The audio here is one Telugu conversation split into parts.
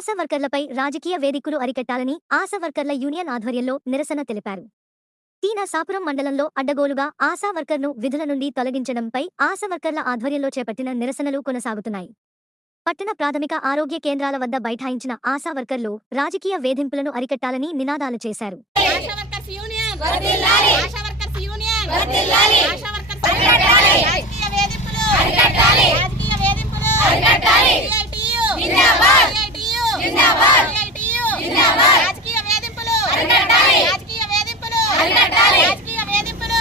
ఆశా వర్కర్లపై రాజకీయ వేదికలు అరికట్టాలని ఆశా వర్కర్ల యూనియన్ ఆధ్వర్యంలో నిరసన తెలిపారు. తీనా సాపురం మండలంలో అడ్డగోలుగా ఆశా వర్కర్ను విధుల నుండి తొలగించడంపై ఆశా వర్కర్ల ఆధ్వర్యంలో చేపట్టిన నిరసనలు కొనసాగుతున్నాయి. పట్టణ ప్రాథమిక ఆరోగ్య కేంద్రాల వద్ద బైఠాయించిన ఆశా వర్కర్లు రాజకీయ వేధింపులను అరికట్టాలని నినాదాలు చేశారు ఆశా వర్కర్స్ యూనియన్ వర్ధిల్లాలి ఆశా వర్కర్స్ యూనియన్ వర్ధిల్లాలి ఆశా వర్కర్స్ అరికట్టాలి రాజకీయ వేధింపులు అరికట్టాలి రాజకీయ వేధింపులు అరికట్టాలి సిఐటియు జిందాబాద్ సిఐటియు జిందాబాద్ సిఐటియు జిందాబాద్ రాజకీయ వేధింపులు అరికట్టాలి రాజకీయ వేధింపులు అరికట్టాలి రాజకీయ వేధింపులు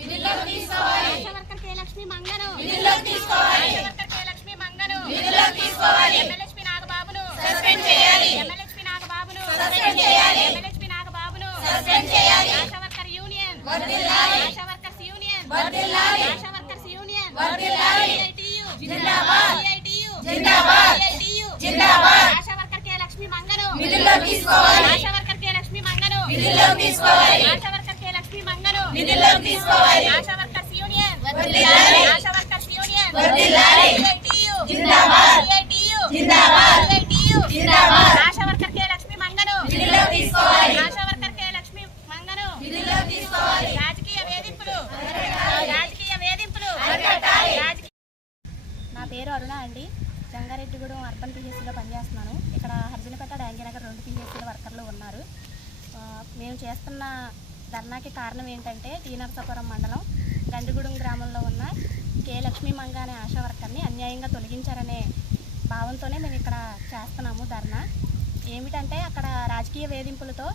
విధుల్లోకి తీసుకోవాలి ఆశా వర్కర్ కే లక్ష్మి మంగను విధుల్లోకి తీసుకోవాలి ఆశా వర్కర్ కే లక్ష్మి మంగను విధుల్లోకి తీసుకోవాలి ఎమ్మెల్యేస్పీ నాగబాబును సస్పెండ్ చేయాలి ఎమ్మెల్యేస్పీ నాగబాబును సస్పెండ్ చేయాలి ఎమ్మెల్యేస్పీ నాగబాబును సస్పెండ్ చేయాలి ఆశా వర్కర్ యూనియన్ వర్ధిల్లాలి ఆశా వర్కర్స్ యూనియన్ వర్ధిల్లాలి ఆశా వర్కర్స్ యూనియన్ వర్ధిల్లాలి సిఐటియు జిందాబాద్ సిఐటియు జిందాబాద్ సిఐటియు జిందాబాద్ ఆశా వర్కర్ కే లక్ష్మి మంగను విధుల్లోకి తీసుకోవాలి. ఆశా వర్కర్ కే లక్ష్మి మంగను. విధుల్లోకి తీసుకోవాలి. ఆశా వర్కర్ కే లక్ష్మి మంగను. విధుల్లోకి తీసుకోవాలి. ASHA workers union. వర్ధిల్లాలి ఆశా వర్కర్స్ యూనియన్. వర్ధిల్లాలి సిఐటియు జిందాబాద్ సిఐటియు జిందాబాద్ సిఐటియు జిందాబాద్ ఆశా వర్కర్ కే లక్ష్మి మంగను విధుల్లోకి తీసుకోవాలి ఆశా వర్కర్ కే లక్ష్మి మంగను విధుల్లోకి తీసుకోవాలి రాజకీయ వేధింపులు రాజకీయ వేధింపులు రాజకీయ నా పేరు అరుణ అండి. జంగారెడ్డిగూడెం అర్బన్ పిహెచ్సిలో పనిచేస్తున్నాను. ఇక్కడ హర్జనపేట డాంగినగర్ రెండు పిహెచ్సిల వర్కర్లు ఉన్నారు. మేము చేస్తున్న ధర్నాకి కారణం ఏంటంటే టీనరసాపురం మండలం గండిగూడెం గ్రామంలో ఉన్న కే లక్ష్మీ మంగ అనే ఆశా వర్కర్ని అన్యాయంగా తొలగించారనే భావంతోనే మేము ఇక్కడ చేస్తున్నాము ధర్నా. ఏమిటంటే అక్కడ రాజకీయ వేధింపులతో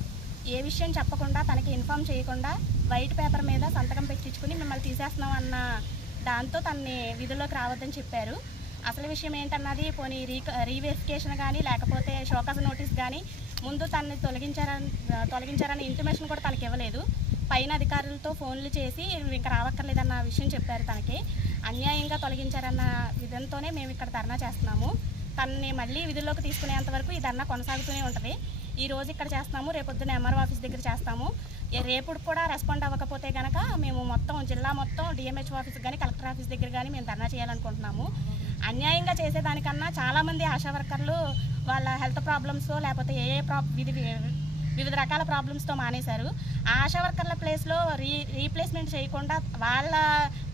ఏ విషయం చెప్పకుండా తనకి ఇన్ఫామ్ చేయకుండా వైట్ పేపర్ మీద సంతకం పెట్టించుకుని మిమ్మల్ని తీసేస్తున్నాం అన్న దాంతో తనని విధుల్లోకి రావద్దని చెప్పారు. అసలు విషయం ఏంటన్నది పోనీ రీ రీవెరిఫికేషన్ కానీ లేకపోతే షోకాస్ నోటీస్ కానీ ముందు తనని తొలగించారని తొలగించారని ఇంటిమేషన్ కూడా తనకి ఇవ్వలేదు. పైన అధికారులతో ఫోన్లు చేసి ఇంకా రావక్కర్లేదన్న విషయం చెప్పారు తనకి. అన్యాయంగా తొలగించారన్న విధంతోనే మేము ఇక్కడ ధర్నా చేస్తున్నాము. తనని మళ్ళీ విధుల్లోకి తీసుకునేంత వరకు ఈ ధర్నా కొనసాగుతూనే ఉంటుంది. ఈ రోజు ఇక్కడ చేస్తాము రేపొద్దున ఎంఆర్ఓ ఆఫీస్ దగ్గర చేస్తాము. రేపు కూడా రెస్పాండ్ అవ్వకపోతే కనుక మేము మొత్తం జిల్లా మొత్తం డిఎంహెచ్ఓ ఆఫీస్ కానీ కలెక్టర్ ఆఫీస్ దగ్గర కానీ మేము ధర్నా చేయాలనుకుంటున్నాము. అన్యాయంగా చేసేదానికన్నా చాలామంది ఆశా వర్కర్లు వాళ్ళ హెల్త్ ప్రాబ్లమ్స్ లేకపోతే ఏ ఏ ప్రా వివిధ రకాల ప్రాబ్లమ్స్తో మానేశారు. ఆ ఆశా వర్కర్ల ప్లేస్లో రీ రీప్లేస్మెంట్ చేయకుండా వాళ్ళ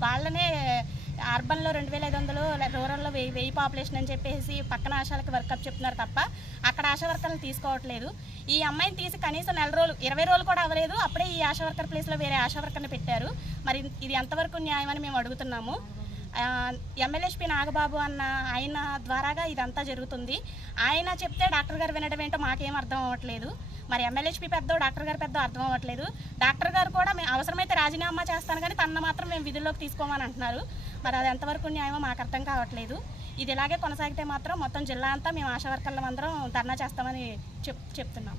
వాళ్ళనే అర్బన్లో రెండు వేల ఐదు వందలు రూరల్లో వెయ్యి వెయ్యి పాపులేషన్ అని చెప్పేసి పక్కన ఆశాలకు వర్కప్ చెప్తున్నారు తప్ప అక్కడ ఆశా వర్కర్లు తీసుకోవట్లేదు. ఈ అమ్మాయిని తీసి కనీసం నెల రోజులు ఇరవై రోజులు కూడా అవ్వలేదు. అప్పుడే ఈ ఆశా వర్కర్ ప్లేస్లో వేరే ఆశా వర్కర్ని పెట్టారు. మరి ఇది ఎంతవరకు న్యాయం అని మేము అడుగుతున్నాము. ఎమ్మెల్యేష్పి నాగబాబు అన్న ఆయన ద్వారాగా ఇదంతా జరుగుతుంది. ఆయన చెప్తే డాక్టర్ గారు వినడం ఏంటో మాకేం అర్థం అవ్వట్లేదు. మరి ఎమ్మెల్యేస్పీ పెద్ద డాక్టర్ గారు పెద్ద అర్థం అవ్వట్లేదు. డాక్టర్ గారు కూడా మేము అవసరమైతే రాజీనామా చేస్తాను కానీ తన మాత్రం మేము విధుల్లోకి తీసుకోమని అంటున్నారు. మరి అది ఎంతవరకు న్యాయమో మాకు అర్థం కావట్లేదు. ఇది ఇలాగే కొనసాగితే మాత్రం మొత్తం జిల్లా అంతా మేము ఆశా వర్కర్లం అందరం ధర్నా చేస్తామని చెప్ చెప్తున్నాం.